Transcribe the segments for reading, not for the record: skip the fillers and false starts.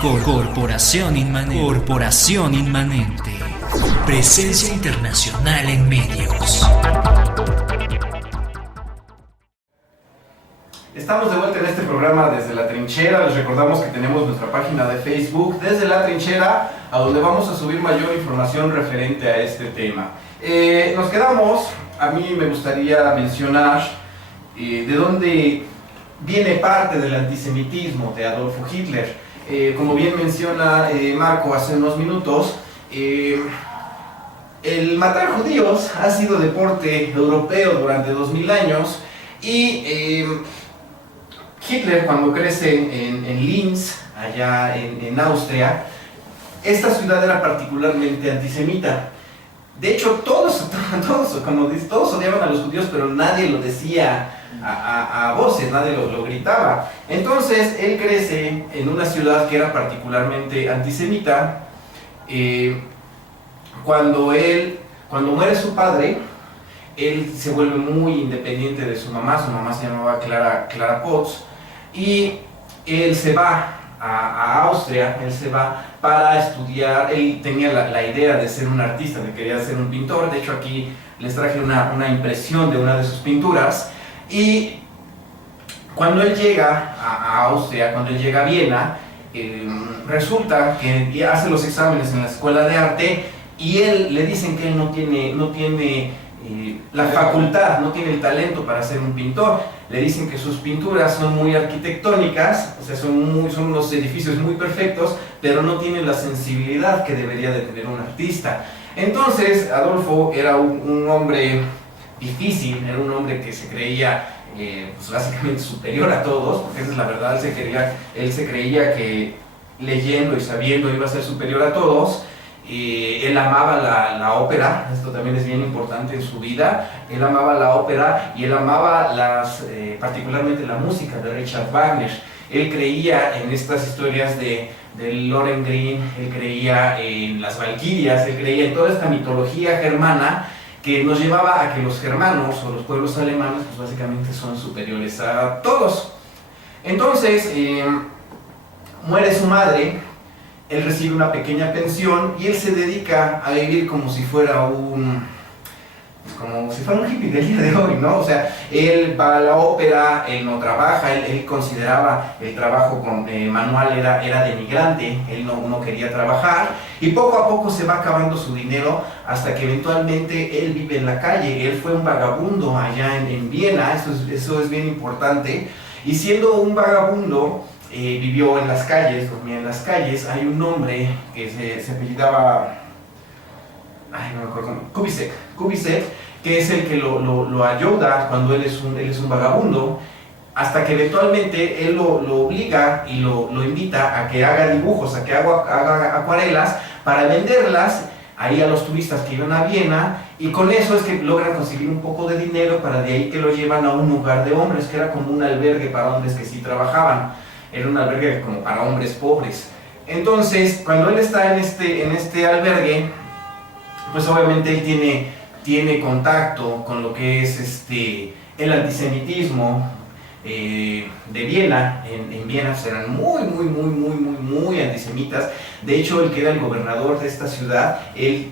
Corporación Inmanente. Presencia internacional en medios. Estamos de vuelta en este programa desde la trinchera. Les recordamos que tenemos nuestra página de Facebook Desde la Trinchera, a donde vamos a subir mayor información referente a este tema. Nos quedamos, a mí me gustaría mencionar de dónde viene parte del antisemitismo de Adolfo Hitler. Como bien menciona Marco hace unos minutos, el matar judíos ha sido deporte europeo durante 2000 años y Hitler, cuando crece en Linz, allá en Austria, esta ciudad era particularmente antisemita. De hecho, todos odiaban a los judíos, pero nadie lo decía a voces, nadie lo gritaba. Entonces, él crece en una ciudad que era particularmente antisemita. Cuando muere su padre, él se vuelve muy independiente de su mamá se llamaba Clara Potts, y él se va a Austria, él se va para estudiar. Él tenía la idea de ser un artista, de quería ser un pintor. De hecho, aquí les traje una impresión de una de sus pinturas. Y cuando él llega a Austria, cuando él llega a Viena, resulta que hace los exámenes en la escuela de arte y él le dicen que él no tiene la facultad, no tiene el talento para ser un pintor. Le dicen que sus pinturas son muy arquitectónicas, o sea, son unos edificios muy perfectos, pero no tienen la sensibilidad que debería de tener un artista. Entonces, Adolfo era un hombre difícil, era un hombre que se creía pues básicamente superior a todos, porque esa es la verdad. Él se creía que leyendo y sabiendo iba a ser superior a todos. Él amaba la ópera, esto también es bien importante en su vida. Él amaba la ópera y él amaba particularmente la música de Richard Wagner. Él creía en estas historias de Lohengrin, él creía en las valquirias, él creía en toda esta mitología germana que nos llevaba a que los germanos o los pueblos alemanes pues básicamente son superiores a todos. Entonces, muere su madre. Él recibe una pequeña pensión y él se dedica a vivir como si fuera un hippie del día de hoy, ¿no? O sea, él va a la ópera, él no trabaja, él consideraba el trabajo manual era denigrante, él no quería trabajar, y poco a poco se va acabando su dinero hasta que eventualmente él vive en la calle. Él fue un vagabundo allá en Viena, eso es bien importante, y siendo un vagabundo, vivió en las calles, dormía en las calles. Hay un hombre que se apellidaba, no me acuerdo, Kubisek, que es el que lo ayuda cuando él es un vagabundo, hasta que eventualmente él lo obliga y lo invita a que haga dibujos, a que haga acuarelas para venderlas ahí a los turistas que iban a Viena, y con eso es que logran conseguir un poco de dinero, para de ahí que lo llevan a un hogar de hombres, que era como un albergue para hombres que sí trabajaban. Era un albergue como para hombres pobres. Entonces, cuando él está en este albergue, pues obviamente él tiene contacto con lo que es el antisemitismo de Viena. En Viena pues eran muy antisemitas. De hecho, el que era el gobernador de esta ciudad, él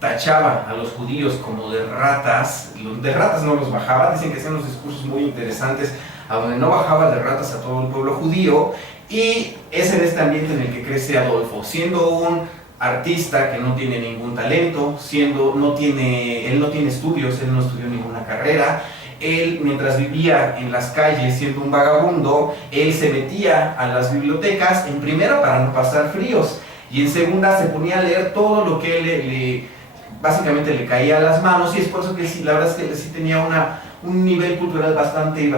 tachaba a los judíos como de ratas. De ratas no los bajaba. Dicen que hacían unos discursos muy interesantes a donde no bajaba de ratas a todo el pueblo judío. Y es en este ambiente en el que crece Adolfo, siendo un artista que no tiene ningún talento, él no tiene estudios, él no estudió ninguna carrera. Él, mientras vivía en las calles siendo un vagabundo, él se metía a las bibliotecas, en primera para no pasar fríos, y en segunda se ponía a leer todo lo que básicamente le caía a las manos. Y es por eso que sí, la verdad es que él sí tenía un nivel cultural bastante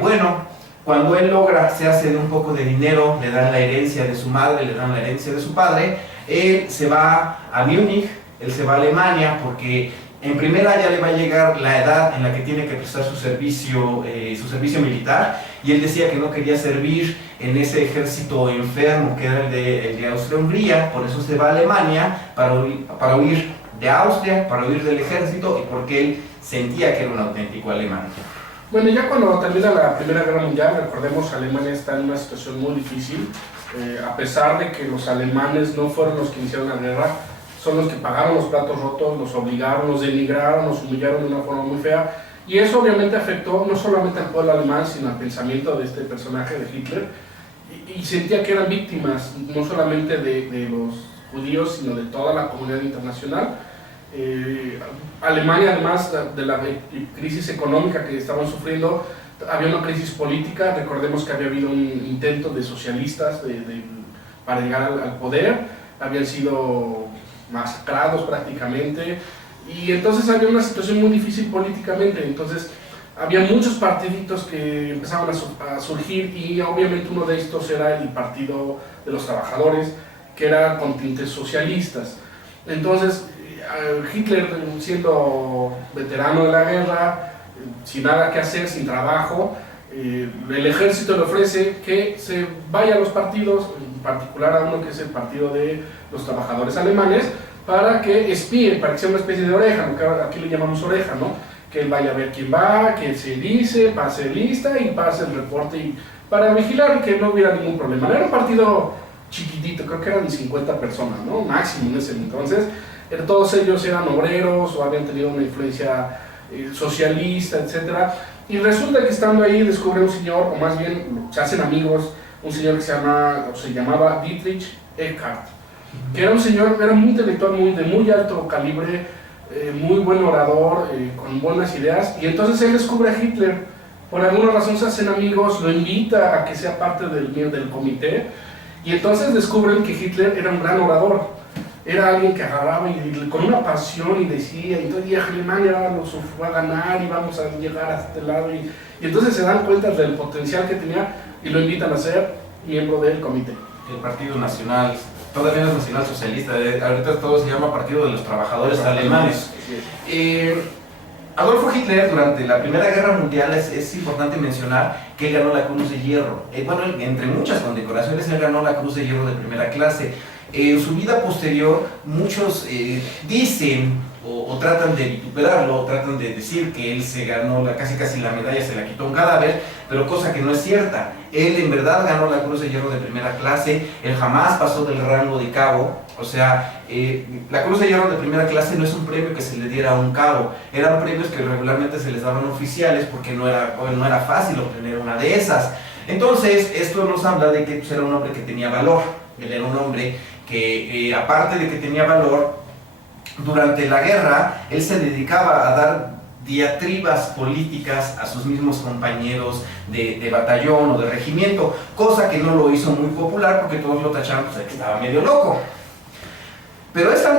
bueno. Cuando él se hace de un poco de dinero, le dan la herencia de su madre, le dan la herencia de su padre, él se va a Múnich, él se va a Alemania, porque en primera ya le va a llegar la edad en la que tiene que prestar su servicio militar, y él decía que no quería servir en ese ejército enfermo que era el de Austria-Hungría. Por eso se va a Alemania, para huir de Austria, para huir del ejército, y porque él sentía que era un auténtico alemán. Bueno, ya cuando termina la Primera Guerra Mundial, recordemos que Alemania está en una situación muy difícil, a pesar de que los alemanes no fueron los que iniciaron la guerra, son los que pagaron los platos rotos, los obligaron, los denigraron, los humillaron de una forma muy fea, y eso obviamente afectó no solamente al pueblo alemán, sino al pensamiento de este personaje de Hitler, y sentía que eran víctimas no solamente de los judíos, sino de toda la comunidad internacional. Alemania, además de la crisis económica que estaban sufriendo, había una crisis política. Recordemos que había habido un intento de socialistas para llegar al poder, habían sido masacrados prácticamente, y entonces había una situación muy difícil políticamente. Entonces había muchos partiditos que empezaban a surgir, y obviamente uno de estos era el Partido de los Trabajadores, que era con tintes socialistas. Entonces Hitler, siendo veterano de la guerra, sin nada que hacer, sin trabajo, el ejército le ofrece que se vaya a los partidos, en particular a uno que es el Partido de los Trabajadores Alemanes, para que espíe, para que sea una especie de oreja, lo que aquí le llamamos oreja, ¿no? Que él vaya a ver quién va, qué se dice, pase lista y pase el reporte, y para vigilar que no hubiera ningún problema. Era un partido chiquitito, creo que eran 50 personas, ¿no? Máximo en ese entonces. Todos ellos eran obreros o habían tenido una influencia socialista, etc. Y resulta que estando ahí descubre un señor, o más bien se hacen amigos, un señor que se llamaba Dietrich Eckart, que era un señor, era muy intelectual, de muy alto calibre, muy buen orador, con buenas ideas, y entonces él descubre a Hitler. Por alguna razón se hacen amigos, lo invita a que sea parte del comité, y entonces descubren que Hitler era un gran orador. Era alguien que agarraba y con una pasión y decía, y entonces Alemania nos fue a ganar y vamos a llegar a este lado, y entonces se dan cuenta del potencial que tenía y lo invitan a ser miembro del comité. El Partido Nacional, todavía no es Nacional Socialista, ahorita todo se llama Partido de los Trabajadores Alemanes. Adolfo Hitler, durante la Primera Guerra Mundial, es importante mencionar que él ganó la Cruz de Hierro. Bueno, entre muchas condecoraciones, él ganó la Cruz de Hierro de primera clase. En su vida posterior, muchos dicen o tratan de vituperarlo, tratan de decir que él se ganó casi la medalla, se la quitó un cadáver, pero cosa que no es cierta. Él en verdad ganó la Cruz de Hierro de primera clase, él jamás pasó del rango de cabo. O sea, la Cruz de Hierro de primera clase no es un premio que se le diera a un cabo, eran premios que regularmente se les daban oficiales, porque no era fácil obtener una de esas. Entonces, esto nos habla de que pues, era un hombre que tenía valor. Él era un hombre que, aparte de que tenía valor, durante la guerra, él se dedicaba a dar diatribas políticas a sus mismos compañeros de batallón o de regimiento, cosa que no lo hizo muy popular porque todos lo tacharon pues, de que estaba medio loco. Pero esta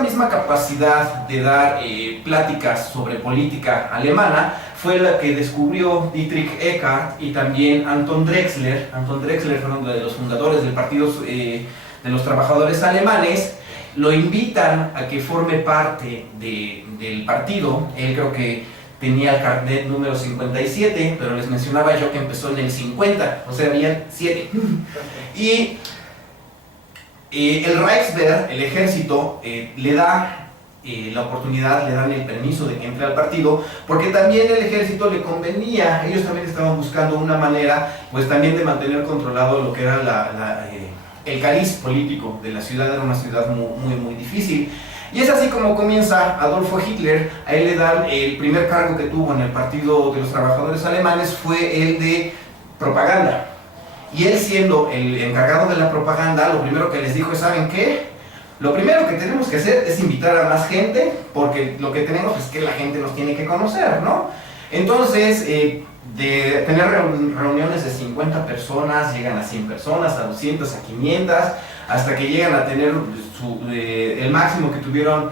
misma capacidad de dar pláticas sobre política alemana fue la que descubrió Dietrich Eckart y también Anton Drexler. Anton Drexler fue uno de los fundadores del Partido de los Trabajadores Alemanes. Lo invitan a que forme parte del partido. Él creo que tenía el carnet número 57, pero les mencionaba yo que empezó en el 50, o sea, habían 7. Y el Reichswehr, el ejército, le da la oportunidad, le dan el permiso de que entre al partido, porque también el ejército le convenía, ellos también estaban buscando una manera, pues también de mantener controlado lo que era el cariz político de la ciudad. Era una ciudad muy difícil. Y es así como comienza Adolfo Hitler. A él le dan el primer cargo que tuvo en el Partido de los Trabajadores Alemanes, fue el de propaganda. Y él, siendo el encargado de la propaganda, lo primero que les dijo es, ¿saben qué? Lo primero que tenemos que hacer es invitar a más gente, porque lo que tenemos es que la gente nos tiene que conocer, ¿no? Entonces, de tener reuniones de 50 personas, llegan a 100 personas, a 200, a 500, hasta que llegan a tener el máximo que tuvieron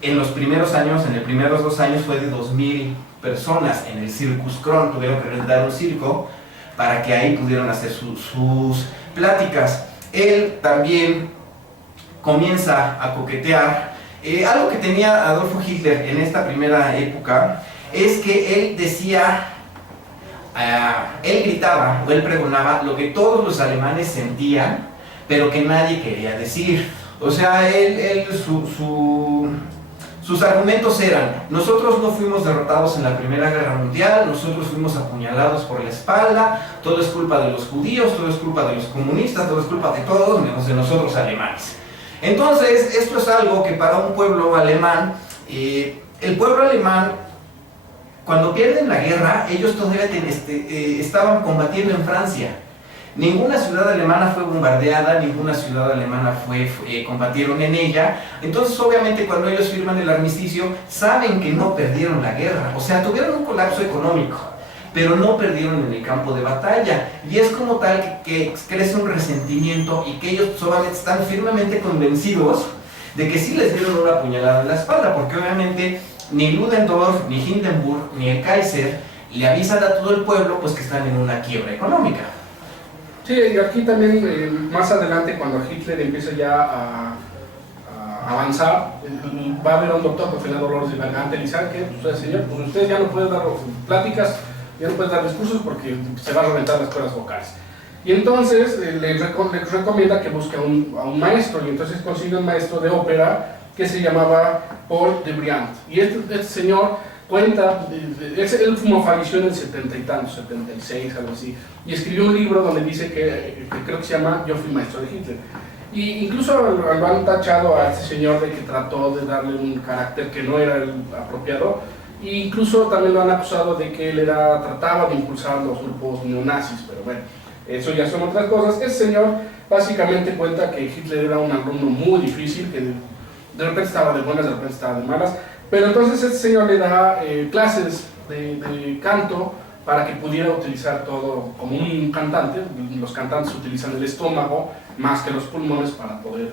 en los primeros años, en los primeros 2 años, fue de 2000 personas en el Circus Kron. Tuvieron que rentar un circo para que ahí pudieran hacer sus pláticas. Él también comienza a coquetear. Algo que tenía Adolfo Hitler en esta primera época es que él decía, él gritaba o él pregonaba lo que todos los alemanes sentían, pero que nadie quería decir. O sea, su Sus argumentos eran: nosotros no fuimos derrotados en la Primera Guerra Mundial, nosotros fuimos apuñalados por la espalda, todo es culpa de los judíos, todo es culpa de los comunistas, todo es culpa de todos menos de nosotros alemanes. Entonces, esto es algo que para un pueblo alemán, el pueblo alemán, cuando pierden la guerra, ellos todavía estaban combatiendo en Francia. Ninguna ciudad alemana fue bombardeada, ninguna ciudad alemana combatieron en ella. Entonces, obviamente, cuando ellos firman el armisticio, saben que no perdieron la guerra. O sea, tuvieron un colapso económico, pero no perdieron en el campo de batalla. Y es como tal que crece un resentimiento y que ellos solamente están firmemente convencidos de que sí les dieron una puñalada en la espalda, porque obviamente ni Ludendorff, ni Hindenburg, ni el Kaiser le avisan a todo el pueblo pues que están en una quiebra económica. Sí, y aquí también, más adelante, cuando Hitler empieza ya a avanzar, va a haber un doctor con final dolores de garganta y le dice: ¿qué? Pues, señor, pues usted ya no puede dar pláticas, ya no puede dar discursos porque se va a reventar las cuerdas vocales. Y entonces le recomienda que busque a un maestro, y entonces consigue un maestro de ópera que se llamaba Paul de Briand. Y este señor cuenta, él falleció en el 70 y tantos, 76, algo así, y escribió un libro donde dice que creo que se llama Yo fui maestro de Hitler. Y incluso lo han tachado a este señor de que trató de darle un carácter que no era el apropiado, e incluso también lo han acusado de que él trataba de impulsar los grupos neonazis, pero bueno, eso ya son otras cosas. Este señor básicamente cuenta que Hitler era un alumno muy difícil, que de repente estaba de buenas, de repente estaba de malas, pero entonces este señor le da clases de canto para que pudiera utilizar todo como un cantante. Los cantantes utilizan el estómago más que los pulmones para poder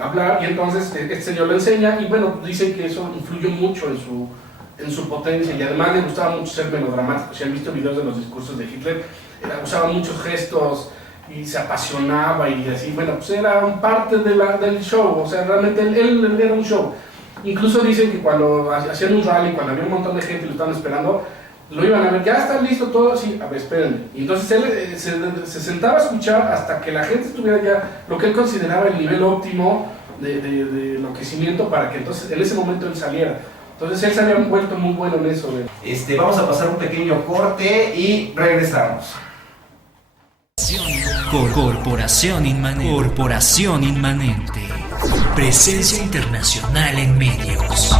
hablar, y entonces este señor le enseña, y bueno, dicen que eso influyó mucho en su potencia, y además le gustaba mucho ser melodramático. Si han visto videos de los discursos de Hitler, usaba muchos gestos y se apasionaba y así. Bueno, pues era parte del show, o sea, realmente él era un show. Incluso dicen que cuando hacían un rally, cuando había un montón de gente y lo estaban esperando, lo iban a ver: ya está listo todo, sí, a ver, espérenme. Y entonces él se sentaba a escuchar hasta que la gente estuviera ya lo que él consideraba el nivel óptimo de enloquecimiento, para que entonces en ese momento él saliera. Entonces él se había vuelto muy bueno en eso. Vamos a pasar un pequeño corte y regresamos. Corporación Inmanente. Presencia internacional en medios.